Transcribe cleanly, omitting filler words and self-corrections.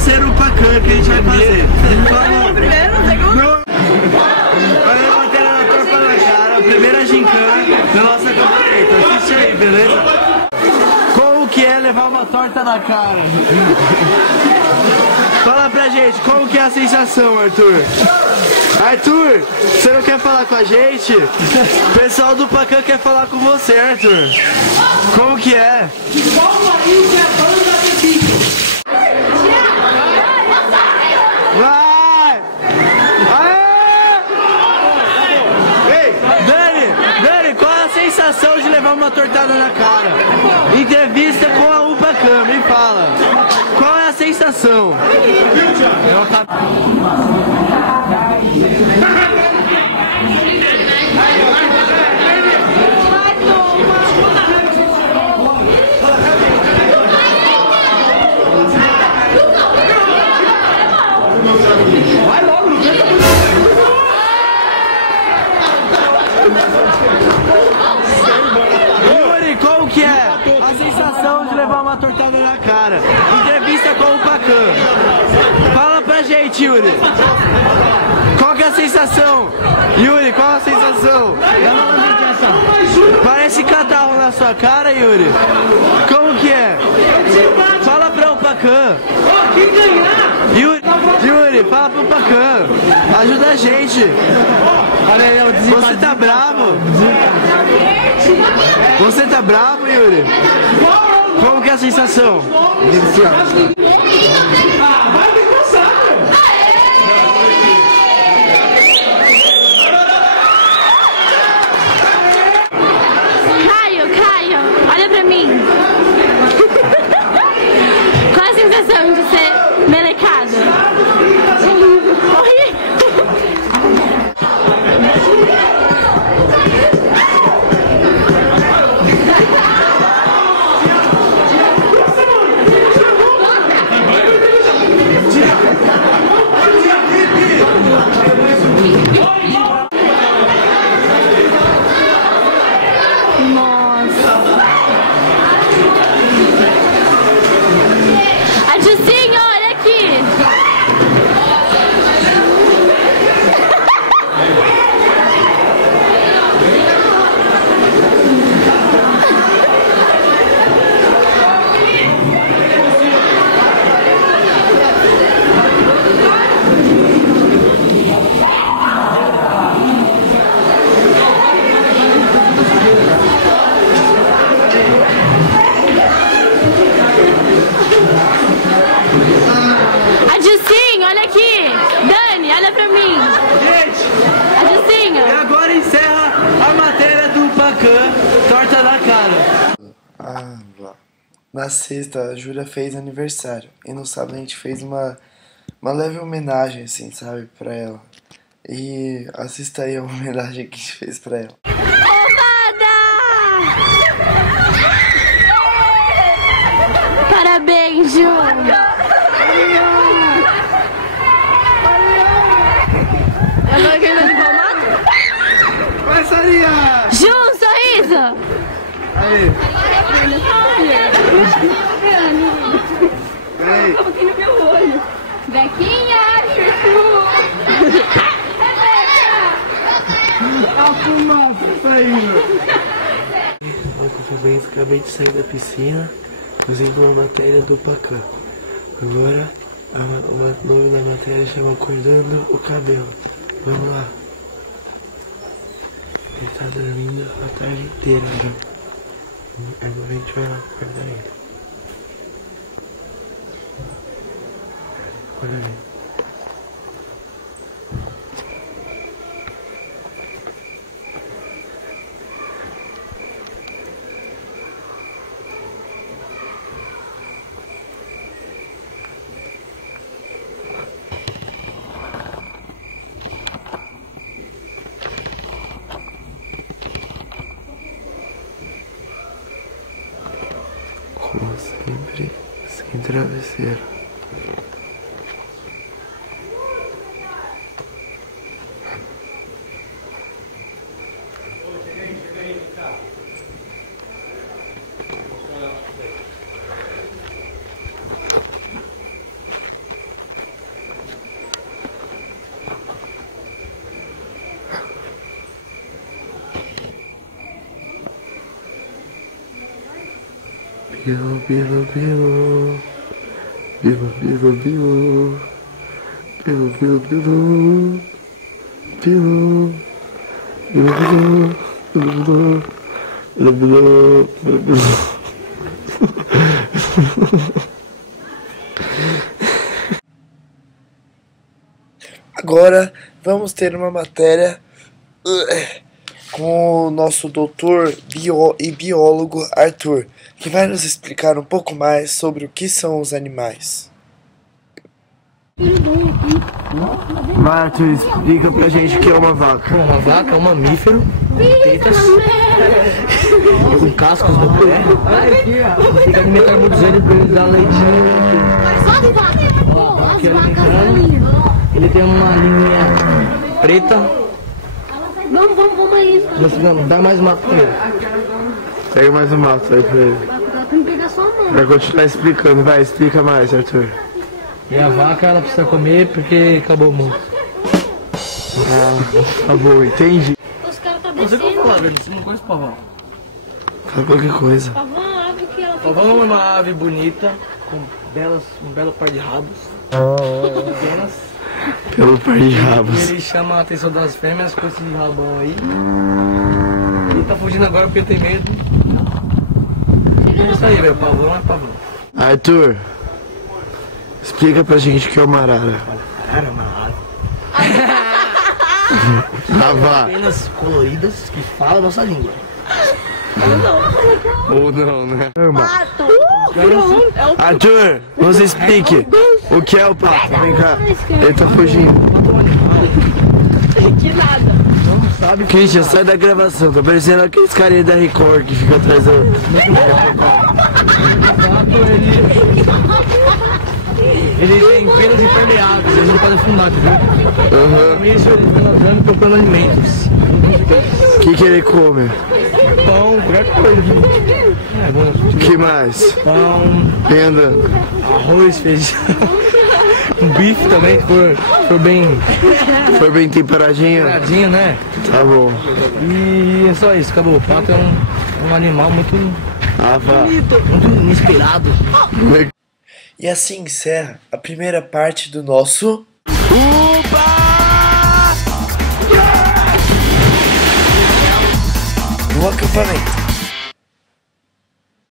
terceiro Pacan que a gente vai fazer. Vai levantar a torta na cara, a primeira gincana da nossa campaneta. Assiste aí, beleza? Como que é levar uma torta na cara? Fala pra gente, como que é a sensação, Arthur? Arthur, você não quer falar com a gente? O pessoal do Pacan quer falar com você, Arthur. Como que é? Vai! Ei, Dani, qual é a sensação de levar uma tortada na cara? Entrevista com a Pacan, me fala. Qual é a sensação? Vai logo, Yuri, como que é a sensação de levar uma tortada na cara? Entrevista com o Pacan. Fala pra gente, Yuri. Qual que é a sensação? Yuri, qual é a sensação? Parece catarro na sua cara, Yuri. Como que é? Fala pra o Pacan. Yuri, fala pro Pacan. Ajuda a gente. Você tá bravo? Você tá bravo, Yuri? Como que é a sensação? vai me coçar, Caio, olha pra mim. Qual a sensação de ser melecado? Torta na cara. Na sexta, a Júlia fez aniversário. E no sábado a gente fez uma leve homenagem, assim, sabe, pra ela. E assista aí a homenagem que a gente fez pra ela. Ovada! Parabéns, Ju! Agora quem vai limpar o mato? Vai, Sarinha! Ju, um sorriso! Aí. Ei. Um pouquinho no meu olho. Bequinha, Chuchu! A fumaça saindo! Eu acabei de sair da piscina, fazendo uma matéria do Pacan. Agora, o nome da matéria chama Acordando o Cabelo. Vamos lá. Ele tá dormindo a tarde inteira já. Agora a gente vai lá acordar ele. Olha ali. Como sempre, sem travesseiro. Bilo, bilo, bilo. Bilo, bilo, bilo. Bilo, bilo, bilo. Bilo. Bilo, bilo. Bilo, bilo. Bilo, bilo, bilo. Agora vamos ter uma matéria com o nosso doutor e biólogo Arthur, que vai nos explicar um pouco mais sobre o que são os animais. Vai, Arthur, explica pra gente o que é uma vaca. Uma vaca é um mamífero, tetas, com cascos no pé, fica alimentando muitos anos para ele dar leitinho. Aqui alimentando, ele tem uma linha preta. Vamos aí. Não, dá mais mato pra ele. Pega mais um mato aí pra ele. Vai continuar explicando, vai, explica mais, Arthur. E a vaca ela precisa comer porque acabou o mundo. Tá bom, entendi. Os caras tá Você que eu descendo. falar, velho, você não conhece pavão. Fala qualquer coisa. Pavão é uma ave que ela fica... Pavão é uma ave bonita, com um belo par de rabos. Pequenas. Pelo par de E rabos. ele chama a atenção das fêmeas com esse rabão aí. Ele tá fugindo agora porque tem medo. É isso aí, velho. Pavão é pavão. Arthur, explica pra gente o que é uma arara. Cara, é uma ave. Vá. Penas coloridas que falam a nossa língua. Ou não, né? Arthur, você explique o que é o pato. Vem cá, ele tá fugindo. Que nada. Não sabe Christian, sai da gravação, tá parecendo aqueles carinha da Record que fica atrás do... ele tem penas impermeáveis, eles não podem afundar, entendeu? Com isso eles vão nadando procurando alimentos. O que ele come? Pão, qualquer coisa. É bom. O que mais? Pão, Vem andando. arroz, feijão. Um bife também, que for bem Foi bem temperadinho? temperadinho, né? Tá bom. E é só isso, acabou. O pato é um animal muito Vá. muito inesperado. E assim encerra a primeira parte do nosso Upa! No Acampamento.